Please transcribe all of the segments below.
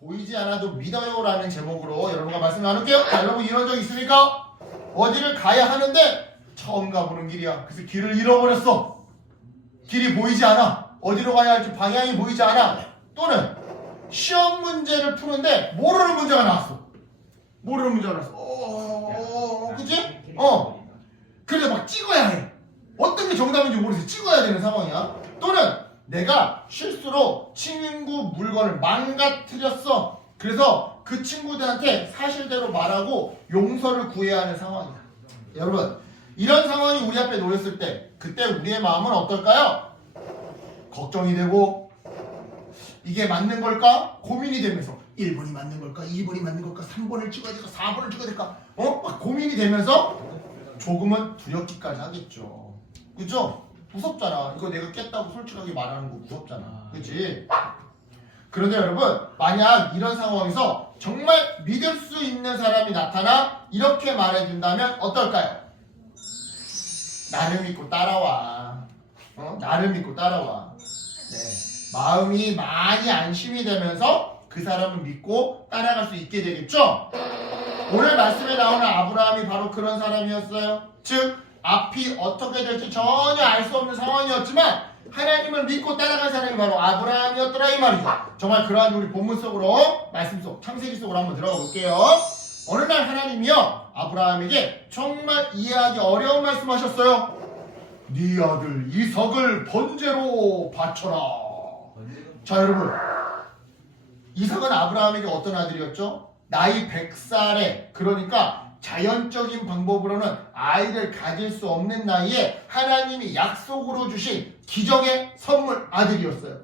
보이지 않아도 믿어요라는 제목으로 여러분과 말씀 나눌게요. 자, 여러분 이런 적 있습니까? 어디를 가야 하는데 처음 가보는 길이야. 그래서 길을 잃어버렸어. 길이 보이지 않아. 어디로 가야 할지 방향이 보이지 않아. 또는 시험 문제를 푸는데 모르는 문제가 나왔어. 모르는 문제가 나왔어. 그치? 그래서 막 찍어야 해. 어떤 게 정답인지 모르겠어. 찍어야 되는 상황이야. 또는 내가 실수로 친구 물건을 망가뜨렸어. 그래서 그 친구들한테 사실대로 말하고 용서를 구해야 하는 상황이야. 여러분, 이런 상황이 우리 앞에 놓였을 때 그때 우리의 마음은 어떨까요? 걱정이 되고 이게 맞는 걸까? 고민이 되면서 1번이 맞는 걸까? 2번이 맞는 걸까? 3번을 찍어야 될까? 4번을 찍어야 될까? 막 고민이 되면서 조금은 두렵기까지 하겠죠. 그죠? 무섭잖아. 이거 내가 깼다고 솔직하게 말하는 거 무섭잖아. 그치? 그런데 여러분, 만약 이런 상황에서 정말 믿을 수 있는 사람이 나타나 이렇게 말해준다면 어떨까요? 나를 믿고 따라와. 나를 믿고 따라와. 네. 마음이 많이 안심이 되면서 그 사람을 믿고 따라갈 수 있게 되겠죠? 오늘 말씀에 나오는 아브라함이 바로 그런 사람이었어요. 즉, 앞이 어떻게 될지 전혀 알 수 없는 상황이었지만 하나님을 믿고 따라간 사람이 바로 아브라함이었더라 이 말이죠. 정말 그러한 우리 본문 속으로 말씀 속 창세기 속으로 한번 들어가 볼게요. 어느 날 하나님이요 아브라함에게 정말 이해하기 어려운 말씀하셨어요. 네 아들 이삭을 번제로 바쳐라. 자, 여러분, 이삭은 아브라함에게 어떤 아들이었죠? 나이 100살에, 그러니까 자연적인 방법으로는 아이를 가질 수 없는 나이에 하나님이 약속으로 주신 기적의 선물 아들이었어요.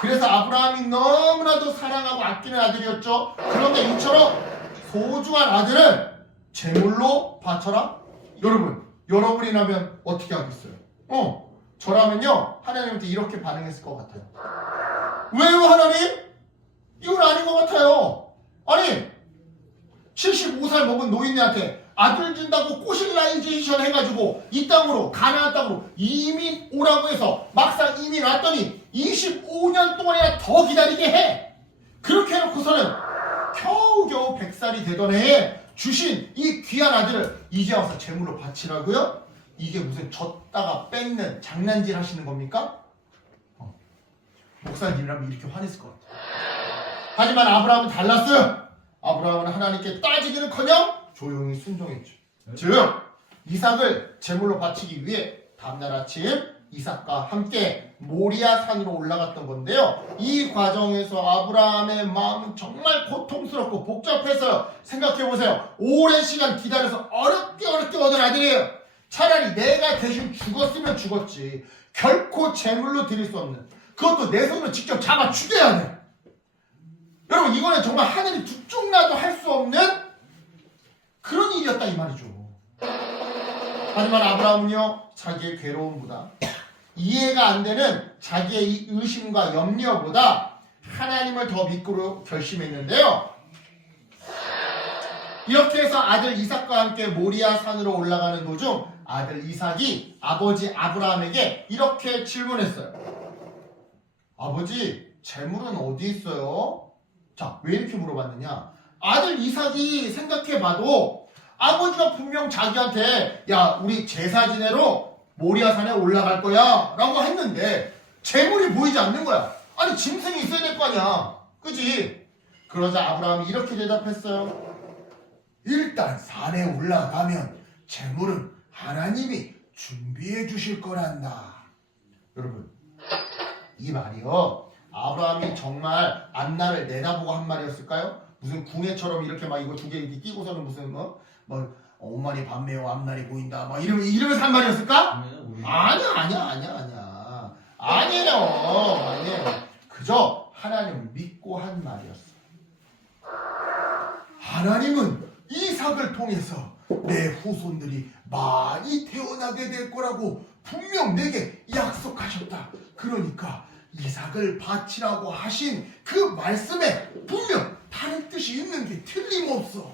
그래서 아브라함이 너무나도 사랑하고 아끼는 아들이었죠. 그런데 이처럼 소중한 아들을 제물로 바쳐라? 여러분이라면 어떻게 하겠어요? 저라면요 하나님한테 이렇게 반응했을 것 같아요. 왜요 하나님? 이건 아닌 것 같아요. 아니 75살 먹은 노인네한테 아들 준다고 꼬실라이제이션 해가지고 이 땅으로 가나안 땅으로 이민 오라고 해서 막상 이민 왔더니 25년 동안이나 더 기다리게 해. 그렇게 해놓고서는 겨우겨우 100살이 되던 해에 주신 이 귀한 아들을 이제 와서 제물로 바치라고요? 이게 무슨 졌다가 뺏는 장난질 하시는 겁니까? 목사님이라면 이렇게 화냈을 것 같아요. 하지만 아브라함은 달랐어요. 아브라함은 하나님께 따지기는커녕 조용히 순종했죠. 즉 이삭을 제물로 바치기 위해 다음날 아침 이삭과 함께 모리아 산으로 올라갔던 건데요. 이 과정에서 아브라함의 마음은 정말 고통스럽고 복잡해서요. 생각해보세요. 오랜 시간 기다려서 어렵게 얻은 아들이에요. 차라리 내가 대신 죽었으면 죽었지. 결코 제물로 드릴 수 없는, 그것도 내 손으로 직접 잡아 죽여야 돼. 여러분, 이거는 정말 하늘이 두 쪽 나도 할 수 없는 그런 일이었다 이 말이죠. 하지만 아브라함은요 자기의 괴로움보다 이해가 안 되는 자기의 이 의심과 염려보다 하나님을 더 믿기로 결심했는데요. 이렇게 해서 아들 이삭과 함께 모리아 산으로 올라가는 도중 아들 이삭이 아버지 아브라함에게 이렇게 질문했어요. 아버지, 재물은 어디 있어요? 자, 왜 이렇게 물어봤느냐? 아들 이삭이 생각해봐도 아버지가 분명 자기한테 야, 우리 제사 지내러 모리아산에 올라갈 거야 라고 했는데 재물이 보이지 않는 거야. 아니, 짐승이 있어야 될 거 아니야. 그지? 그러자 아브라함이 이렇게 대답했어요. 일단 산에 올라가면 재물은 하나님이 준비해 주실 거란다. 여러분, 이 말이요 아브라함이 정말 앞날을 내다보고 한 말이었을까요? 무슨 궁예처럼 이렇게 막 이거 두 개 이렇게 끼고서는 무슨 엄마니 밤매요 앞날이 보인다 막 이러면서 한 말이었을까? 아니야. 아니에요. 그저 하나님을 믿고 한 말이었어. 하나님은 이삭을 통해서 내 후손들이 많이 태어나게 될 거라고 분명 내게 약속하셨다. 그러니까 이삭을 바치라고 하신 그 말씀에 분명 다른 뜻이 있는 게 틀림없어.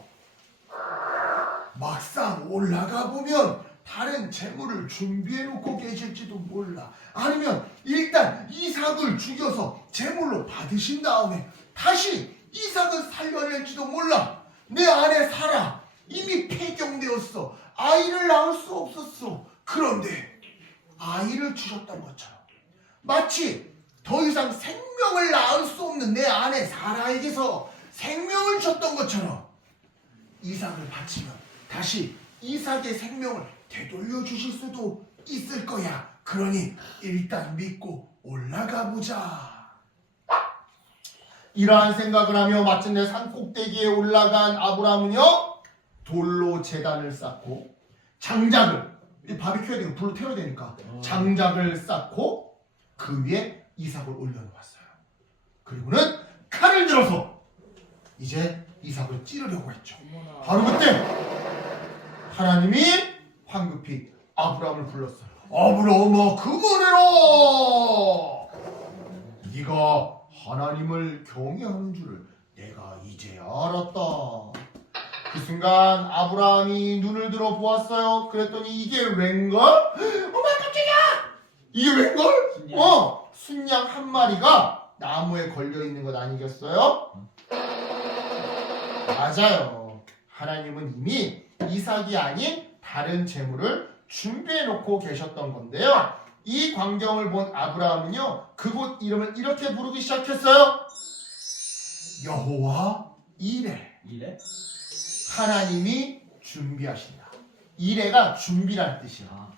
막상 올라가 보면 다른 재물을 준비해 놓고 계실지도 몰라. 아니면 일단 이삭을 죽여서 제물로 받으신 다음에 다시 이삭은 마치 더 이상 생명을 낳을 수 없는 내 아내 사라에게서 생명을 줬던 것처럼 이삭을 바치면 다시 이삭의 생명을 되돌려 주실 수도 있을 거야. 그러니 일단 믿고 올라가 보자. 이러한 생각을 하며 마침내 산 꼭대기에 올라간 아브라함은요, 돌로 제단을 쌓고 장작을, 바비큐해야 되고 불로 태워야 되니까 장작을 쌓고 그 위에 이삭을 올려놓았어요. 그리고는 칼을 들어서 이제 이삭을 찌르려고 했죠. 바로 그때 하나님이 황급히 아브라함을 불렀어요. 아브라함아, 그만해라. 네가 하나님을 경외하는 줄을 내가 이제 알았다. 그 순간 아브라함이 눈을 들어 보았어요. 그랬더니 이게 웬걸? 어머, 깜짝이야! 이게 웬걸? 순양 한 마리가 나무에 걸려 있는 것 아니겠어요? 맞아요. 하나님은 이미 이삭이 아닌 다른 제물을 준비해 놓고 계셨던 건데요. 이 광경을 본 아브라함은요, 그곳 이름을 이렇게 부르기 시작했어요. 여호와 이레. 이래? 하나님이 준비하신다. 이레가 준비란 뜻이야.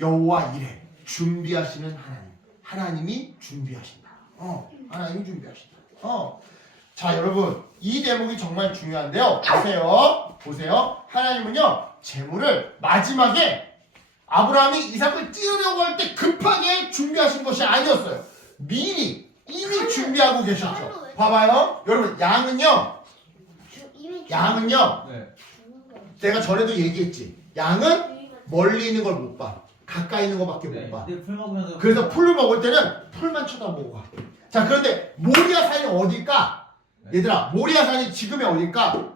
여호와 이레. 준비하시는 하나님. 하나님이 준비하신다. 하나님이 준비하신다. 자, 여러분, 이 대목이 정말 중요한데요. 보세요. 하나님은요, 제물을 마지막에 아브라함이 이삭을 띄우려고 할 때 급하게 준비하신 것이 아니었어요. 미리 이미 준비하고 계셨죠. 봐봐요. 여러분, 양은요, 네. 내가 전에도 얘기했지. 양은 멀리 있는 걸 못 봐. 가까이 있는 것밖에 못 봐. 근데 풀 먹으면서 그래서 풀을 먹을 때는 풀만 쳐다보고 가. 자, 그런데 모리아 산이 어딜까? 얘들아, 모리아 산이 지금이 어딜까?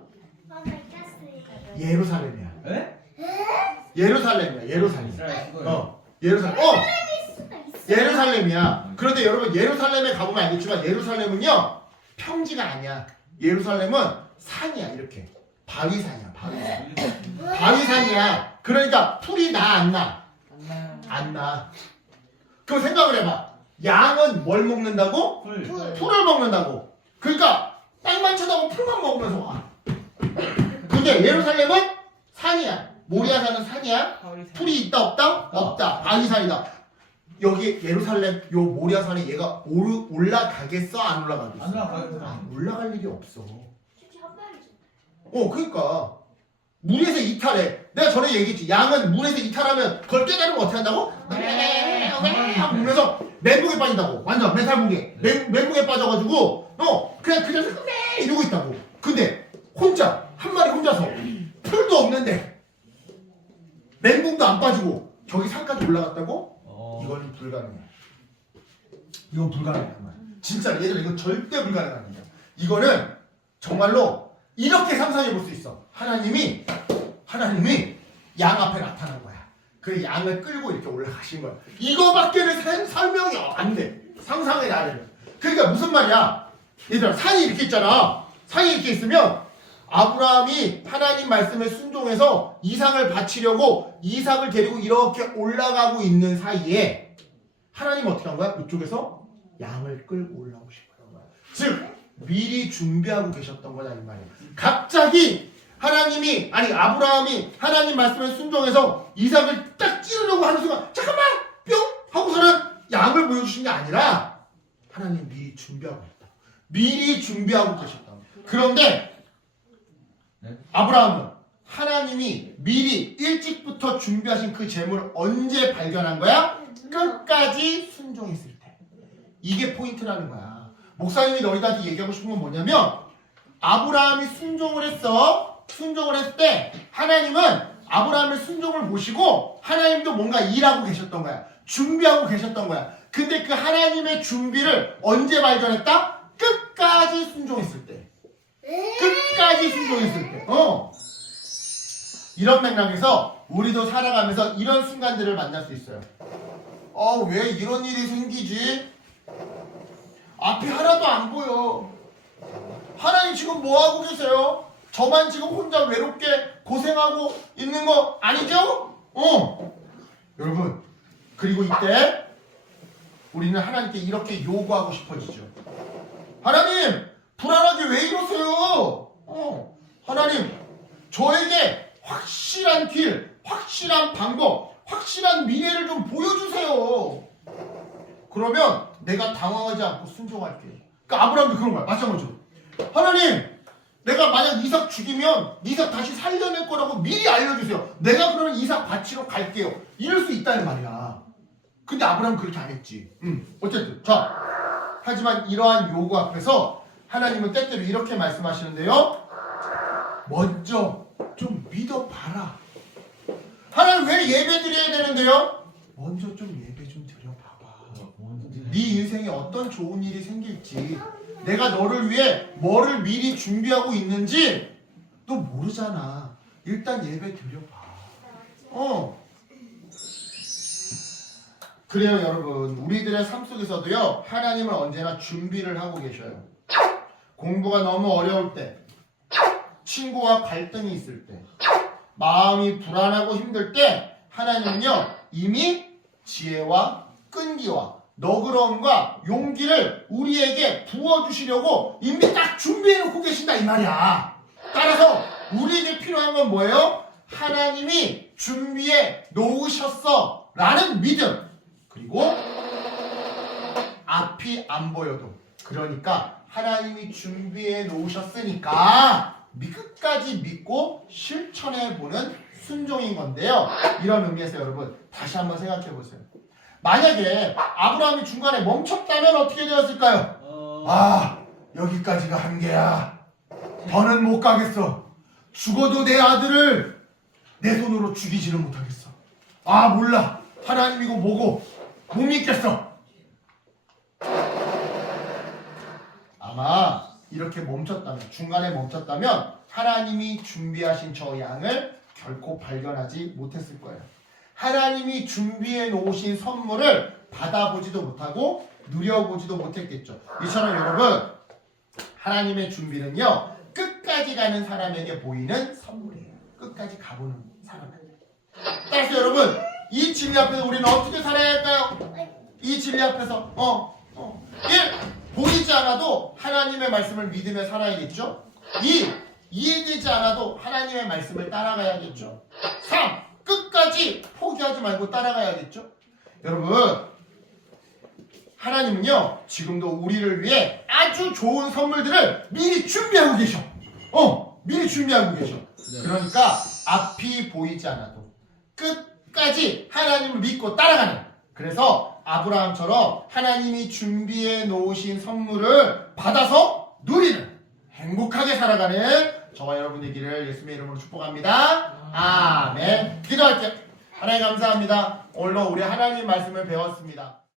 예루살렘이야. 에? 예루살렘이야. 예루살렘. 이스라엘 그거요. 예루살렘. 예루살렘이야. 그런데 여러분, 예루살렘에 가보면 알겠지만 예루살렘은요, 평지가 아니야. 예루살렘은 산이야. 이렇게 바위산이야. 바위산이야. 그러니까 풀이 나 안 나? 안 나. 그럼 생각을 해봐. 양은 뭘 먹는다고? 풀을 먹는다고. 그러니까 땅만 쳐다보고 풀만 먹으면서 와. 근데 예루살렘은 산이야. 모리아산은 산이야. 풀이 있다 없다? 없다. 바위산이다. 여기 예루살렘 요 모리아산에 얘가 올라가겠어? 안 올라가겠어? 안 올라갈 일이 없어. 그러니까 물에서 이탈해. 내가 전에 얘기했지. 양은 물에서 이탈하면 그걸 깨달으면 어떻게 한다고? 그래서 멘붕에 빠진다고. 완전 멘탈붕괴. 멘붕에 빠져가지고 그냥 그 자리에서 이러고 있다고. 근데 한 마리 혼자서 풀도 없는데 멘붕도 안 빠지고 저기 산까지 올라갔다고? 이건 불가능해. 이건 불가능해. 진짜 얘들아, 이거 절대 불가능한 거야. 이거는 정말로 이렇게 상상해 볼 수 있어. 하나님이 양 앞에 나타난 거야. 그 양을 끌고 이렇게 올라가신 거야. 이거밖에는 설명이 안 돼. 상상의 나래는. 그러니까 무슨 말이야? 얘들아, 산이 이렇게 있잖아. 산이 이렇게 있으면 아브라함이 하나님 말씀에 순종해서 이삭을 바치려고 이삭을 데리고 이렇게 올라가고 있는 사이에 하나님은 어떻게 한 거야? 이쪽에서 양을 끌고 올라오신 거야. 즉 미리 준비하고 계셨던 거다 이 말이에요. 갑자기 아브라함이 하나님 말씀에 순종해서 이삭을 딱 찌르려고 하는 순간 잠깐만 뿅 하고서는 양을 보여주신 게 아니라 하나님 미리 준비하고 있다. 미리 준비하고 계셨다. 그런데 아브라함은 하나님이 미리 일찍부터 준비하신 그 재물을 언제 발견한 거야? 끝까지 순종했을 때. 이게 포인트라는 거야. 목사님이 너희들한테 얘기하고 싶은 건 뭐냐면 아브라함이 순종을 했을 때 하나님은 아브라함의 순종을 보시고 하나님도 뭔가 일하고 계셨던 거야. 준비하고 계셨던 거야. 근데 그 하나님의 준비를 언제 발견했다? 끝까지 순종했을 때. 끝까지 순종했을 때. 이런 맥락에서 우리도 살아가면서 이런 순간들을 만날 수 있어요. 왜 이런 일이 생기지? 앞이 하나도 안 보여. 하나님 지금 뭐 하고 계세요? 저만 지금 혼자 외롭게 고생하고 있는 거 아니죠? 여러분, 그리고 이때 우리는 하나님께 이렇게 요구하고 싶어지죠. 하나님, 불안하게 왜 이러세요? 하나님, 저에게 확실한 길, 확실한 방법, 확실한 미래를 좀 보여주세요. 그러면 내가 당황하지 않고 순종할게. 그러니까 아브라함도 그런 거야. 마찬가지로. 하나님, 내가 만약 이삭 죽이면 이삭 다시 살려낼 거라고 미리 알려주세요. 내가 그러면 이삭 바치러 갈게요. 이럴 수 있다는 말이야. 근데 아브라함은 그렇게 안 했지. 어쨌든 자, 하지만 이러한 요구 앞에서 하나님은 때때로 이렇게 말씀하시는데요. 먼저 좀 믿어봐라. 하나님 왜 예배 드려야 되는데요? 먼저 좀 예배 좀 드려봐봐. 네 인생에 어떤 좋은 일이 생길지, 내가 너를 위해 뭐를 미리 준비하고 있는지 너 모르잖아. 일단 예배 드려봐. 그래요 여러분, 우리들의 삶 속에서도요 하나님은 언제나 준비를 하고 계셔요. 공부가 너무 어려울 때, 친구와 갈등이 있을 때, 마음이 불안하고 힘들 때 하나님은요 이미 지혜와 끈기와 너그러움과 용기를 우리에게 부어주시려고 이미 딱 준비해놓고 계신다 이 말이야. 따라서 우리에게 필요한 건 뭐예요? 하나님이 준비해 놓으셨어 라는 믿음, 그리고 앞이 안 보여도, 그러니까 하나님이 준비해 놓으셨으니까 끝까지 믿고 실천해보는 순종인 건데요. 이런 의미에서 여러분 다시 한번 생각해 보세요. 만약에 아브라함이 중간에 멈췄다면 어떻게 되었을까요? 여기까지가 한계야. 더는 못 가겠어. 죽어도 내 아들을 내 손으로 죽이지는 못하겠어. 몰라. 하나님이고 뭐고 못 믿겠어. 아마 이렇게 멈췄다면, 중간에 멈췄다면 하나님이 준비하신 저 양을 결코 발견하지 못했을 거예요. 하나님이 준비해 놓으신 선물을 받아보지도 못하고 누려보지도 못했겠죠. 이처럼 여러분, 하나님의 준비는요 끝까지 가는 사람에게 보이는 선물이에요. 끝까지 가보는 사람에게. 따라서 여러분, 이 진리 앞에서 우리는 어떻게 살아야 할까요? 이 진리 앞에서 1. 보이지 않아도 하나님의 말씀을 믿으며 살아야겠죠. 2. 이해되지 않아도 하나님의 말씀을 따라가야겠죠. 3. 끝까지 포기하지 말고 따라가야겠죠. 여러분, 하나님은요 지금도 우리를 위해 아주 좋은 선물들을 미리 준비하고 계셔. 미리 준비하고 계셔. 그러니까 앞이 보이지 않아도 끝까지 하나님을 믿고 따라가는, 그래서 아브라함처럼 하나님이 준비해 놓으신 선물을 받아서 누리는, 행복하게 살아가는 저와 여러분 되기를 예수님의 이름으로 축복합니다. 아멘. 기도할게요. 하나님 감사합니다. 오늘도 우리 하나님 말씀을 배웠습니다.